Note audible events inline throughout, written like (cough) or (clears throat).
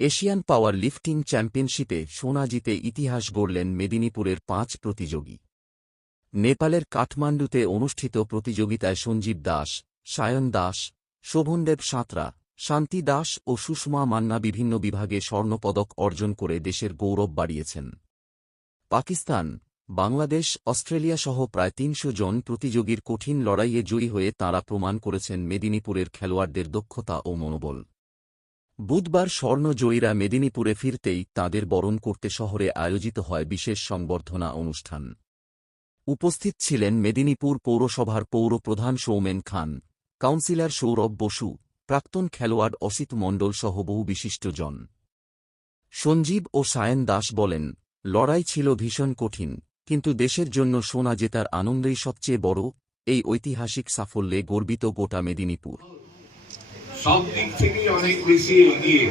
Asian পাওয়ার lifting চ্যাম্পিয়নশিপে সোনা জিতে ইতিহাস গড়লেন মেদিনীপুরের পাঁচ প্রতিযোগী। নেপালের কাঠমান্ডুতে অনুষ্ঠিত প্রতিযোগিতায় সঞ্জীব দাস, সায়ন দাস, শোভনদেব সাঁতরা, শান্তি দাস ও সুষমা মান্না বিভিন্ন বিভাগে স্বর্ণপদক অর্জন করে দেশের গৌরব বাড়িয়েছেন। পাকিস্তান, বাংলাদেশ, অস্ট্রেলিয়া সহ প্রায় তিনশো জন প্রতিযোগীর কঠিন লড়াইয়ে জয়ী হয়ে তাঁরা প্রমাণ করেছেন মেদিনীপুরের খেলোয়াড়দের দক্ষতা ও মনোবল। বুধবার স্বর্ণজয়ীরা মেদিনীপুরে ফিরতেই তাঁদের বরণ করতে শহরে আয়োজিত হয় বিশেষ সংবর্ধনা অনুষ্ঠান। উপস্থিত ছিলেন মেদিনীপুর পৌরসভার পৌর প্রধান সৌমেন খান, কাউন্সিলর সৌরভ বসু, প্রাক্তন খেলোয়াড় অসিত মণ্ডল সহ বহু বিশিষ্টজন। সঞ্জীব ও সায়ন দাস বলেন, লড়াই ছিল ভীষণ কঠিন, কিন্তু দেশের জন্য সোনা জেতার আনন্দেই সবচেয়ে বড় এই ঐতিহাসিক সাফল্যে গর্বিত গোটা মেদিনীপুর। সব দিক থেকেই অনেক বেশি এগিয়ে।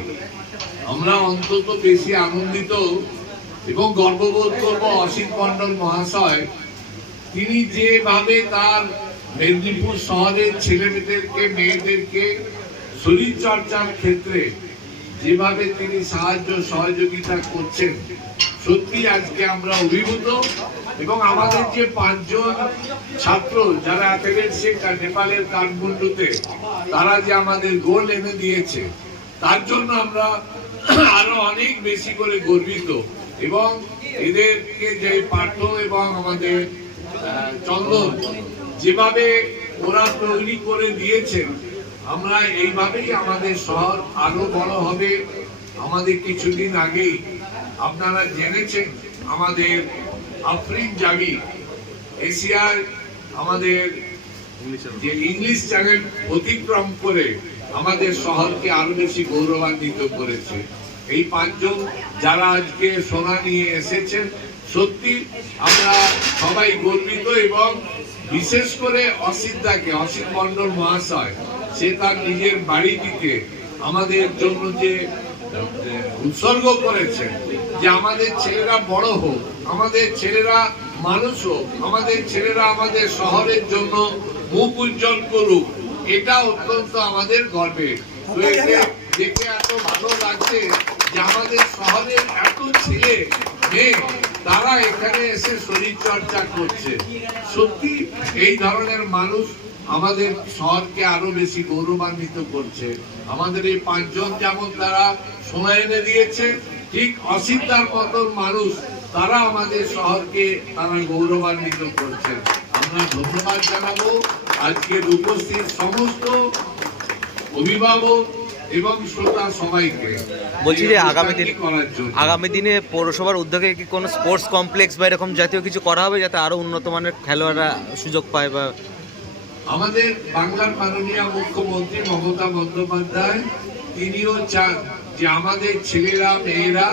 আমরা অন্তত বেশি আনন্দিত এবং গর্ববোধ করব অসিত মন্ডল মহাশয়। তিনি যেভাবে তার মেদিনীপুর শহরের ছেলেমেয়েদেরকে, মেয়েদেরকে শরীর চর্চার ক্ষেত্রে যেভাবে তিনি সাহায্য, সহযোগিতা করছেন সত্যি আজকে আমরা অভিভূত। এবং আমাদের যে পাঁচজন ছাত্র যারা নেপালের কাঠমান্ডুতে, তারা যে আমাদের গোল এনে দিয়েছে, তার জন্য আমরা (clears throat) আরও অনেক বেশি করে গর্বিত। এবং এদেরকে যে পাঠ্য এবং আমাদের চন্দন যেভাবে ওরা তৈরি করে দিয়েছেন, আমরা এইভাবেই আমাদের শহর আরও বড় হবে। আমাদের কিছুদিন আগেই আপনারা জেনেছেন, আমাদের আফরিন জাগি, এশিয়ার আমাদের যে ইংলিশ চ্যানেল অতিক্রম করে আমাদের শহরকে আরও বেশি গৌরবান্বিত করেছে। এই পাঁচজন যারা আজকে সোনা নিয়ে এসেছেন, সত্যি আমরা সবাই গর্বিত এবং বিশেষ করে অসিতদাকে অসিত মন্ডল মহাশয়, সে তার নিজের বাড়িটিকে আমাদের জন্য যে উৎসর্গ করেছেন, যে আমাদের ছেলেরা বড় হোক আমাদের ছেলেরা মানুষ হোক আমাদের ছেলেরা আমাদের শহরের জন্য মুখ উজ্জ্বল করুক এটা অত্যন্ত আমাদের গর্বের। দেখে এত ভালো লাগছে যে আমাদের শহরের এত ছেলে মেয়ে তারা এখানে এসে শরীর চর্চা করছে। সত্যি এই ধরনের মানুষ আমাদের শহরকে আরও বেশি গৌরবান্বিত করছে। আমাদের এই পাঁচজন যেমন তারা সময় এনে দিয়েছে ঠিক অসিদ্ধার মতন মানুষ তারা আমাদের শহরকে তারা গৌরবান্বিত করছে আমরা ধন্যবাদ জানাব। আজকের উপস্থিত সমস্ত অভিভাবক এবং শ্রোতা সবাইকে। বলছি যে আগামী দিন আগামী দিনে পৌরসভার উদ্যোগে কি কোনো স্পোর্টস কমপ্লেক্স বা এরকম জাতীয় কিছু করা হবে যাতে আরও উন্নত মানের খেলোয়াড়রা সুযোগ পায় বা আমাদের বাংলার মাননীয় মুখ্যমন্ত্রী মমতা বন্দ্যোপাধ্যায় তিনিও চান যে আমাদের ছেলেরা মেয়েরা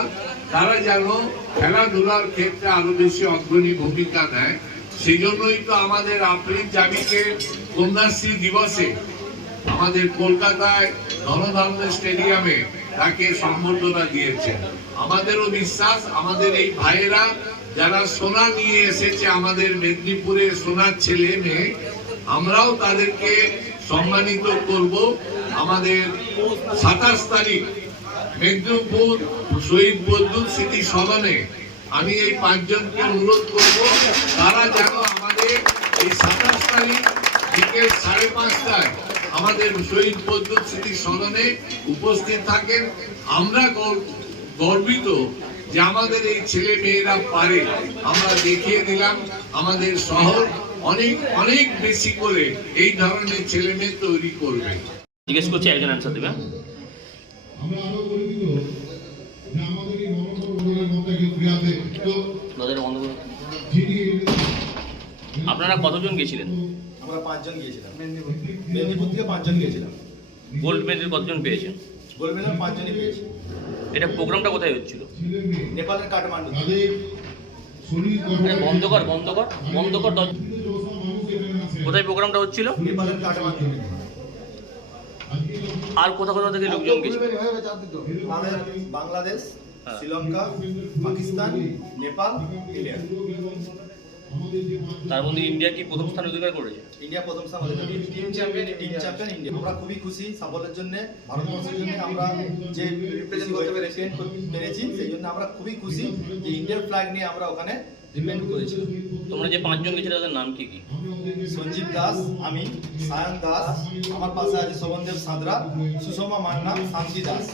তারা যেন খেলাধুলার ক্ষেত্রে আরও বেশি অগ্রণী ভূমিকা নেয়। সেই জন্যই তো আমাদের আফ্রিন জামিকে কন্যাশ্রী দিবসে আমাদের কলকাতায় ধনধান্য স্টেডিয়ামে তাকে সম্বর্ধনা দিয়েছেন। আমাদেরও বিশ্বাস, আমাদের এই ভাইয়েরা যারা সোনা নিয়ে এসেছে আমাদের মেদিনীপুরে সোনার ছেলে, মেয়ে, আমরাও তাদেরকে সম্মানিত করব। আমাদের সাতাশ তারিখ মেদিনীপুর শহীদ বদরুল স্মৃতি সদনে আমি এই পাঁচজনকে অনুরোধ করব, তারা যেন আমাদের এই সাতাশ তারিখ বিকেল সাড়ে পাঁচটায় আমাদের শহীদ বদরুল স্মৃতি সদনে উপস্থিত থাকেন। আমরা গর- গর্বিত যে আমাদের এই ছেলে মেয়েরা পারে। আমরা দেখিয়ে দিলাম, আমাদের শহর অনেক অনেক বেশি করে এই ধরনের ছেলে মেয়ে তৈরি করবে। জিজ্ঞেস করছি একজন অ্যান্সার দেবে? আমরা আরও গর্বিত যে আমাদের এই নরেন্দ্র মোদীর মমতাকে ক্রিয়াতে তো দরজাটা বন্ধ করুন। যিনি আপনারা কতজন গেছিলেন আমরা পাঁচজন গিয়েছিলাম। মেদিনীপুর থেকে পাঁচজন গিয়েছিলাম। গোল্ড মেডেল কতজন পেয়েছেন? গোল্ড মেডেল পাঁচজনই পেয়েছি। এটা প্রোগ্রামটা কোথায় হচ্ছিল? নেপালের কাঠমান্ডু। বন্ধ কর বন্ধ কর বন্ধ কর কোথায় প্রোগ্রামটা হচ্ছিল? নেপালের কাঠমান্ডু। আর কোথা কোথা থেকে লোকজন গেছিল আমাদের বাংলাদেশ হ্যাঁ। শ্রীলঙ্কা পাকিস্তান নেপাল ইন্ডিয়া। তার মধ্যে ইন্ডিয়া কি প্রথম স্থান অধিকার করেছে ইন্ডিয়া প্রথম স্থান অধিকার করেছে। Team champion team champion India. আমরা খুবই খুশি সাফল্যের জন্য ভারতবর্ষের জন্য আমরা যে রিপ্রেজেন্ট করতে পেরেছি। পেরেছি সেই জন্য আমরা খুবই খুশি যে ইন্ডিয়ান ফ্ল্যাগ নিয়ে আমরা ওখানে রিপ্রেজেন্ট করেছিল। তোমরা যে পাঁচজন গেছিলে তাদের নাম কি কি? সঞ্জীব দাস আমি সায়ন দাস আমার পাশে আছে শোভনদেব সাঁতরা সুষমা মান্না শান্তি দাস।